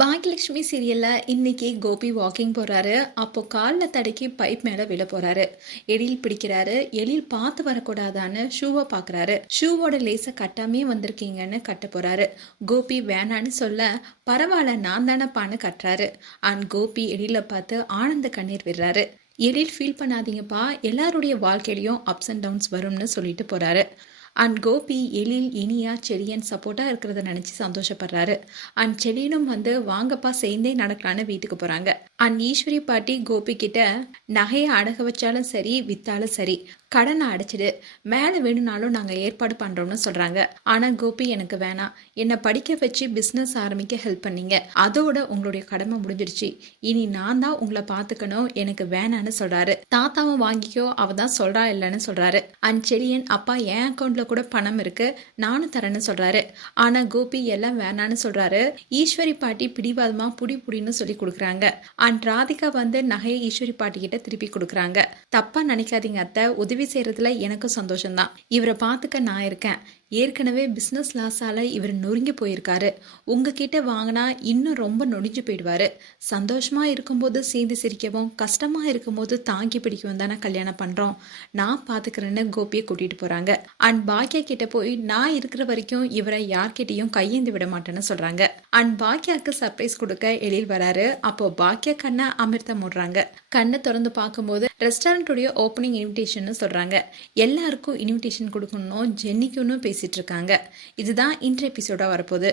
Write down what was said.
பாக்யலட்சுமி சீரியல்ல இன்னைக்கு கோபி வாக்கிங் போறாரு. அப்போ காலில் தடுக்கி பைப் மேல விழ போறாரு. எழில் பிடிக்கிறாரு. எழில் பார்த்து வரக்கூடாதான்னு ஷூவை பாக்குறாரு. ஷூவோட லேச கட்டாமே வந்திருக்கீங்கன்னு கட்ட போறாரு. கோபி வேணான்னு சொல்ல பரவாயில்ல நான் தானப்பான்னு கட்டுறாரு. அண்ட் கோபி எழில பார்த்து ஆனந்த கண்ணீர் விடுறாரு. எழில் ஃபீல் பண்ணாதீங்கப்பா, எல்லாருடைய வாழ்க்கையிலையும் அப்ஸ் அண்ட் டவுன்ஸ் வரும்னு சொல்லிட்டு போறாரு. அண்ட் கோபி எழில் இனியா செடியன் சப்போர்ட்டாக இருக்கிறத நினச்சி சந்தோஷப்படுறாரு. அண்ட் செடியனும் வந்து வாங்கப்பா சேர்ந்தே நடக்கலான்னு வீட்டுக்கு போகிறாங்க. அண்ட் ஈஸ்வரி பாட்டி கோபி கிட்ட நகையை அடக வச்சாலும் சரி வித்தாலும் சரி கடனை அடைச்சிடு, மேலே வேணும்னாலும் நாங்கள் ஏற்பாடு பண்ணுறோம்னு சொல்கிறாங்க. ஆனால் கோபி எனக்கு வேணாம், என்னை படிக்க வச்சு பிஸ்னஸ் ஆரம்பிக்க ஹெல்ப் பண்ணீங்க, அதோட உங்களுடைய கடமை முடிஞ்சிடுச்சு, இனி நான் தான் உங்களை பார்த்துக்கணும், எனக்கு வேணான்னு சொல்கிறாரு. தாத்தாவும் வாங்கிக்கோ அவ தான் சொல்கிறா இல்லைன்னு சொல்கிறாரு. அண்ட் செடியன் அப்பா என் அக்கௌண்ட்டில் கூட பணம் இருக்கு நானும் தரேன்னு சொல்கிறாரு. ஆனால் கோபி எல்லாம் வேணான்னு சொல்கிறாரு. ஈஸ்வரி பாட்டி பிடிவாதமாக புடின்னு சொல்லி கொடுக்குறாங்க. அண்ட் ராதிகா வந்து நகையை ஈஸ்வரி பாட்டி கிட்ட திருப்பி கொடுக்குறாங்க. தப்பாக நினைக்காதீங்க அத்தை, உதவி செய்யறதுல எனக்கும் சந்தோஷம்தான், இவரை பார்த்துக்க நான் இருக்கேன், ஏற்கனவே பிஸ்னஸ் லாஸால இவர் நொறுங்கி போயிருக்காரு, உங்ககிட்ட வாங்கினா இன்னும் ரொம்ப நொடிஞ்சு போயிடுவாரு, சந்தோஷமா இருக்கும்போது சேர்ந்து சிரிக்கவும் கஷ்டமா இருக்கும்போது தாங்கி பிடிக்கவும் தானே கல்யாணம் பண்றோம், நான் பாத்துக்கிறேன்னு கோபியை கூட்டிட்டு போறாங்க. அண்ட் பாக்கியா கிட்ட போய் நான் இருக்கிற வரைக்கும் இவரை யார்கிட்டையும் கையேந்து விட மாட்டேன்னு சொல்றாங்க. அண்ட் பாக்கியாவுக்கு சர்ப்ரைஸ் கொடுக்க எழில் வராரு. அப்போ பாக்கியா கண்ணை அமிர்தம் மூடுறாங்க. கண்ணை திறந்து பார்க்கும்போது ரெஸ்டாரண்ட்டுடைய ஓப்பனிங் இன்விடேஷன் சொல்றாங்க. எல்லாருக்கும் இன்விடேஷன் கொடுக்கணும் ஜென்னிக்குன்னு பேசிட்டு இருக்காங்க. இதுதான் இன்றைய எபிசோடா வரப்போகுது.